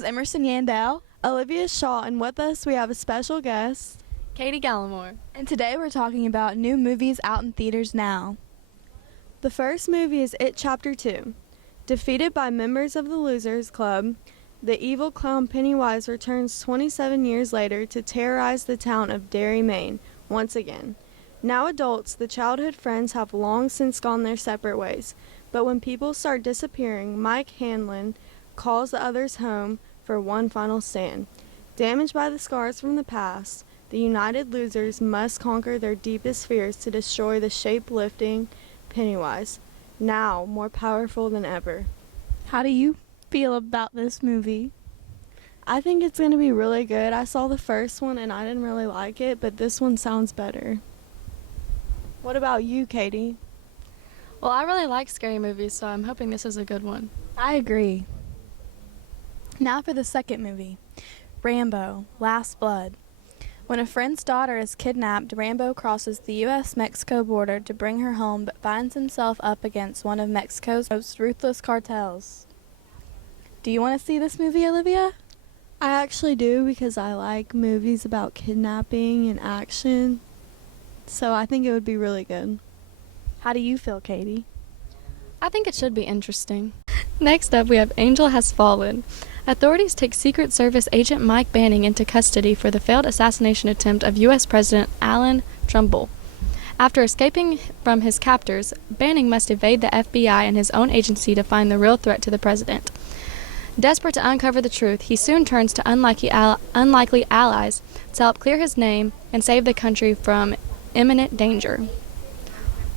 is Emerson Yandell. Olivia Shaw, and with us we have a special guest. Katie Gallimore. And today we're talking about new movies out in theaters now. The first movie is It Chapter 2. Defeated by members of the Losers Club, the evil clown Pennywise returns 27 years later to terrorize the town of Derry, Maine, once again. Now adults, the childhood friends have long since gone their separate ways, but when people start disappearing, Mike Hanlon calls the others home for one final stand. Damaged by the scars from the past, the united losers must conquer their deepest fears to destroy the shape-lifting Pennywise, now more powerful than ever. How do you feel about this movie? I think it's going to be really good. I saw the first one and I didn't really like it, but this one sounds better. What about you, Katie? Well, I really like scary movies, so I'm hoping this is a good one. I agree. Now for the second movie, Rambo: Last Blood. When a friend's daughter is kidnapped, Rambo crosses the U.S.-Mexico border to bring her home, but finds himself up against one of Mexico's most ruthless cartels. Do you want to see this movie, Olivia? I actually do, because I like movies about kidnapping and action, so I think it would be really good. How do you feel, Katie? I think it should be interesting. Next up, we have Angel Has Fallen. Authorities take Secret Service agent Mike Banning into custody for the failed assassination attempt of U.S. President Alan Trumbull. After escaping from his captors, Banning must evade the FBI and his own agency to find the real threat to the president. Desperate to uncover the truth, he soon turns to unlikely allies to help clear his name and save the country from imminent danger.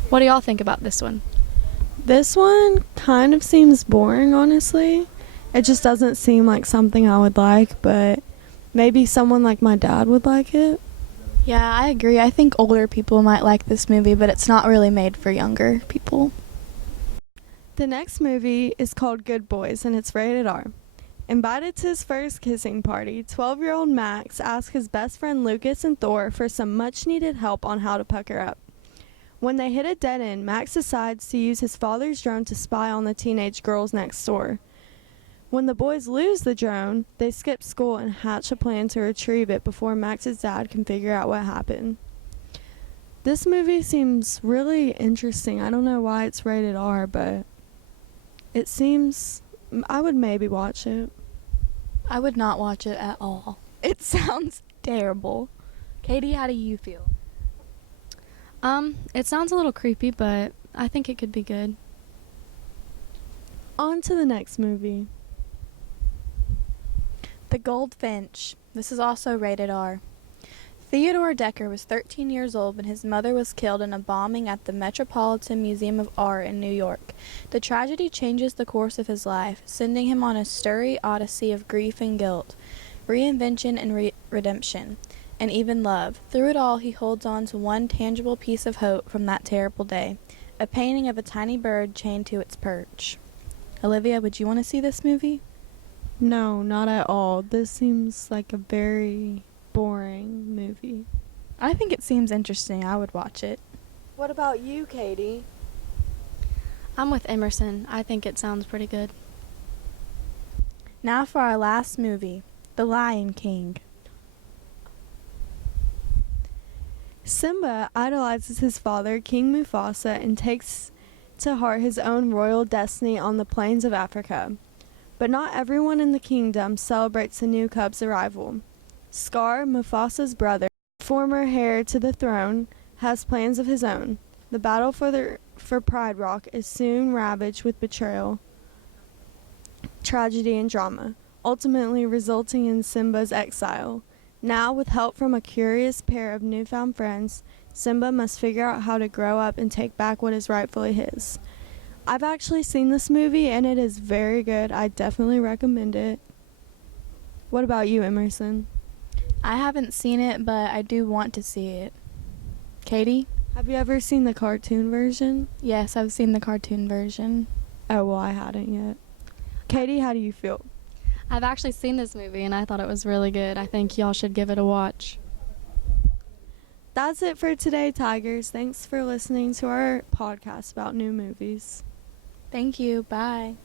What do y'all think about this one? This one kind of seems boring, honestly. It just doesn't seem like something I would like, but maybe someone like my dad would like it. Yeah, I agree. I think older people might like this movie, but it's not really made for younger people. The next movie is called Good Boys, and it's rated R. Invited to his first kissing party, 12-year-old Max asks his best friend Lucas and Thor for some much-needed help on how to pucker up. When they hit a dead end, Max decides to use his father's drone to spy on the teenage girls next door. When the boys lose the drone, they skip school and hatch a plan to retrieve it before Max's dad can figure out what happened. This movie seems really interesting. I don't know why it's rated R, but it seems I would maybe watch it. I would not watch it at all. It sounds terrible. Katie, how do you feel? It sounds a little creepy, but I think it could be good. On to the next movie. The Goldfinch. This is also rated R. Theodore Decker was 13 years old when his mother was killed in a bombing at the Metropolitan Museum of Art in New York. The tragedy changes the course of his life, sending him on a stirring odyssey of grief and guilt, reinvention and redemption, and even love. Through it all, he holds on to one tangible piece of hope from that terrible day, a painting of a tiny bird chained to its perch. Olivia, would you want to see this movie? No, not at all. This seems like a very boring movie. I think it seems interesting. I would watch it. What about you, Katie? I'm with Emerson. I think it sounds pretty good. Now for our last movie, The Lion King. Simba idolizes his father, King Mufasa, and takes to heart his own royal destiny on the plains of Africa. But not everyone in the kingdom celebrates the new cub's arrival. Scar, Mufasa's brother, former heir to the throne, has plans of his own. The battle for Pride Rock is soon ravaged with betrayal, tragedy, and drama, ultimately resulting in Simba's exile. Now, with help from a curious pair of newfound friends, Simba must figure out how to grow up and take back what is rightfully his. I've actually seen this movie, and it is very good. I definitely recommend it. What about you, Emerson? I haven't seen it, but I do want to see it. Katie? Have you ever seen the cartoon version? Yes, I've seen the cartoon version. Oh, well, I hadn't yet. Katie, how do you feel? I've actually seen this movie, and I thought it was really good. I think y'all should give it a watch. That's it for today, Tigers. Thanks for listening to our podcast about new movies. Thank you. Bye.